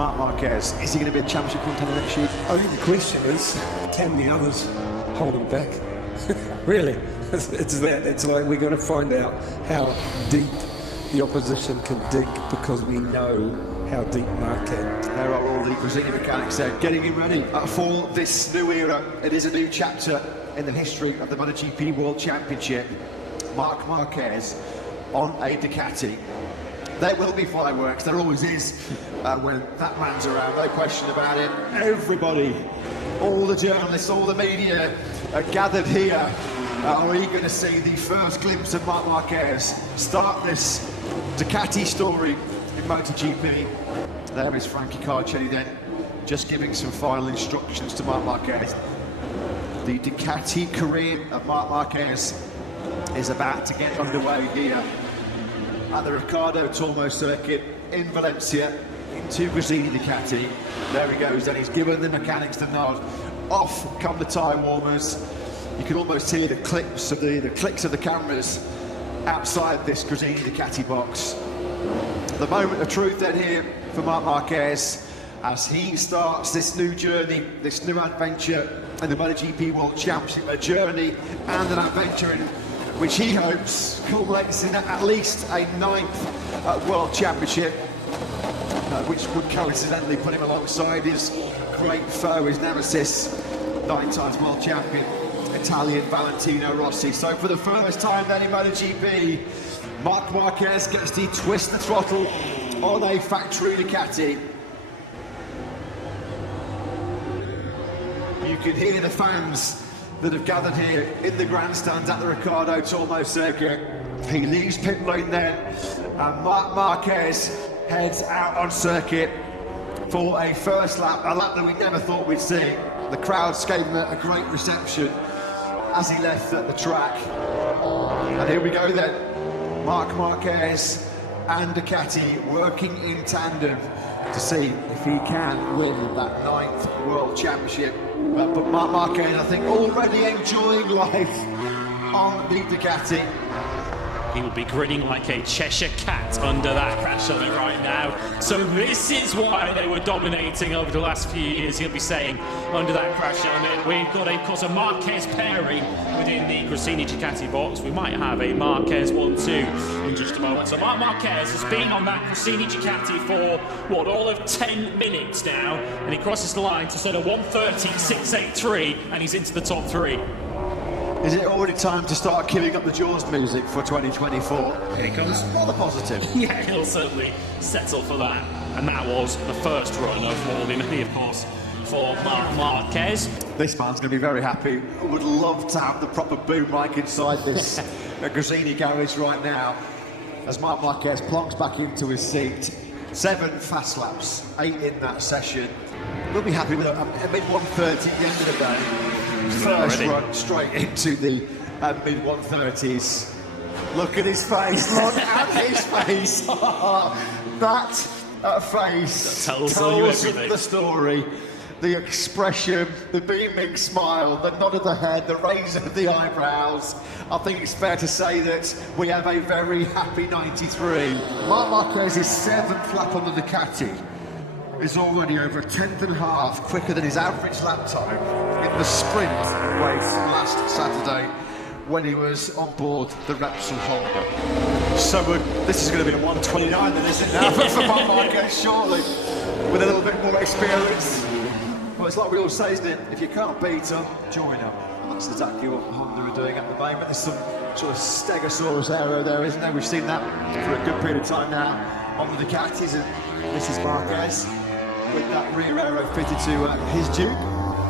Marc Marquez, is he going to be a championship contender next year? I think the question is, can the others hold him back? Really, it's that. It's like we're going to find out how deep the opposition can dig, because we know how deep Marc can. There are all the Brazilian mechanics there getting him ready for this new era. It is a new chapter in the history of the MotoGP World Championship. Marc Marquez on a Ducati. There will be fireworks, there always is when that man's around, no question about it. Everybody, all the journalists, all the media are gathered here, are eager to see the first glimpse of Marc Marquez start this Ducati story in MotoGP. There is Frankie Carcelli then, just giving some final instructions to Marc Marquez. The Ducati career of Marc Marquez is about to get underway here at the Ricardo Tormo circuit in Valencia, into Gresini Ducati. There he goes, then he's given the mechanics the nod. Off come the tyre warmers. You can almost hear the clicks of the cameras outside this Gresini Ducati box. The moment of truth then here for Marc Marquez as he starts this new journey, this new adventure in the MotoGP World Championship, a journey and an adventure in which he hopes culminates in at least a 9th World Championship, which would coincidentally put him alongside his great foe, his nemesis, 9 times World Champion, Italian Valentino Rossi. So for the first time then in MotoGP, Marc Marquez gets to twist the throttle on a factory Ducati. You can hear the fans that have gathered here in the grandstands at the Ricardo Tormo circuit. He leaves pit lane then, and Marc Marquez heads out on circuit for a first lap, a lap that we never thought we'd see. The crowds gave him a great reception as he left at the track. And here we go then, Marc Marquez and Ducati working in tandem to see if he can win that 9th World Championship. But Marc Marquez, I think, already enjoying life on the Ducati. He will be grinning like a Cheshire cat under that crash helmet right now. So this is why they were dominating over the last few years. He'll be saying under that crash helmet. We've got, of course, a Marquez pairing within the Gresini Ducati box. We might have a Marquez 1-2 in just a moment. So Marc Marquez has been on that Gresini Ducati for, what, all of 10 minutes now. And he crosses the line to set a 1:30.683, and he's into the top 3. Is it already time to start queuing up the Jaws music for 2024? Here he comes. Rather positive. Yeah, he'll certainly settle for that. And that was the first run of what will be many, of course, for Marc Marquez. This man's going to be very happy. Would love to have the proper boom mic inside this Gresini garage right now as Marc Marquez plonks back into his seat. 7 fast laps, 8 in that session. We'll be happy with a mid-130 at the end of the day. First run straight into the mid-130s. Look at his face, look at his face. That face tells the story. The expression, the beaming smile, the nod of the head, the raise of the eyebrows. I think it's fair to say that we have a very happy 93. Marc Marquez's 7th lap on the Ducati is already over a 10.5 quicker than his average lap time in the sprint race last Saturday when he was on board the Repsol Honda. So this is going to be a 1:29 then, isn't it now for Marc Marquez, surely, with a little bit more experience. Well, it's like we all say, isn't it? If you can't beat them, join them. That's exactly what Honda are doing at the moment. There's some sort of Stegosaurus aero there, isn't there? We've seen that for a good period of time now on the Ducatis, and this is Marquez with that rear aero fitted to his Duke.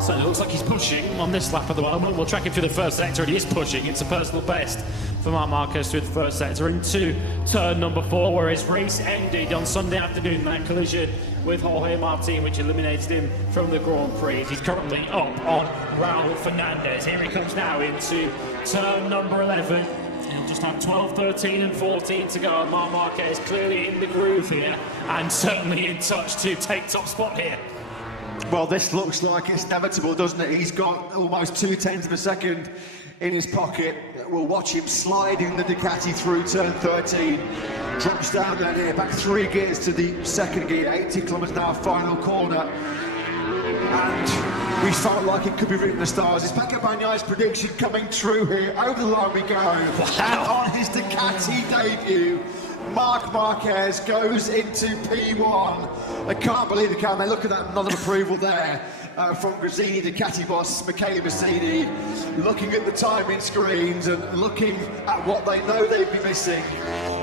So it looks like he's pushing on this lap at the moment. We'll track him through the first sector, and he is pushing. It's a personal best for Marc Marquez through the first sector into turn number 4, where his race ended on Sunday afternoon. That collision with Jorge Martin, which eliminated him from the Grand Prix. He's currently up on Raul Fernandez. Here he comes now into turn number 11. He'll just have 12, 13 and 14 to go. Marc Marquez clearly in the groove here and certainly in touch to take top spot here. Well, this looks like it's inevitable, doesn't it? He's got almost 0.2 of a second in his pocket. We'll watch him sliding the Ducati through turn 13 Drops down then here, back 3 gears to the second gear, 80 kilometres an hour, final corner. And we felt like it could be written in the stars. It's Pecco Bagnaia's prediction coming true here. Over the line we go. And on his Ducati debut, Marc Marquez goes into P1. I can't believe it, can they? Look at that nod of approval there. From Grazzini, Ducati boss, Michele Massini, looking at the timing screens and looking at what they know they'd be missing.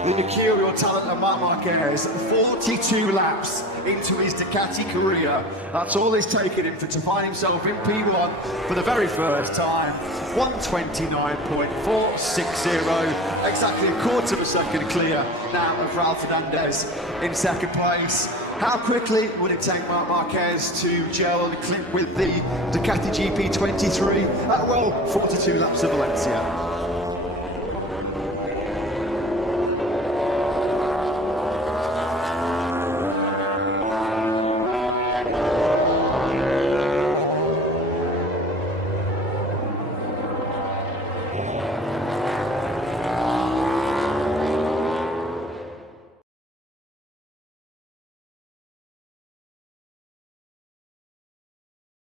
The mercurial talent of Marc Marquez, 42 laps into his Ducati career. That's all it's taken him to find himself in P1 for the very first time. 129.460, exactly a quarter of a second clear now of Ralph Fernandez in second place. How quickly would it take Marc Marquez to gel and click with the Ducati GP23 at, well, 42 laps of Valencia?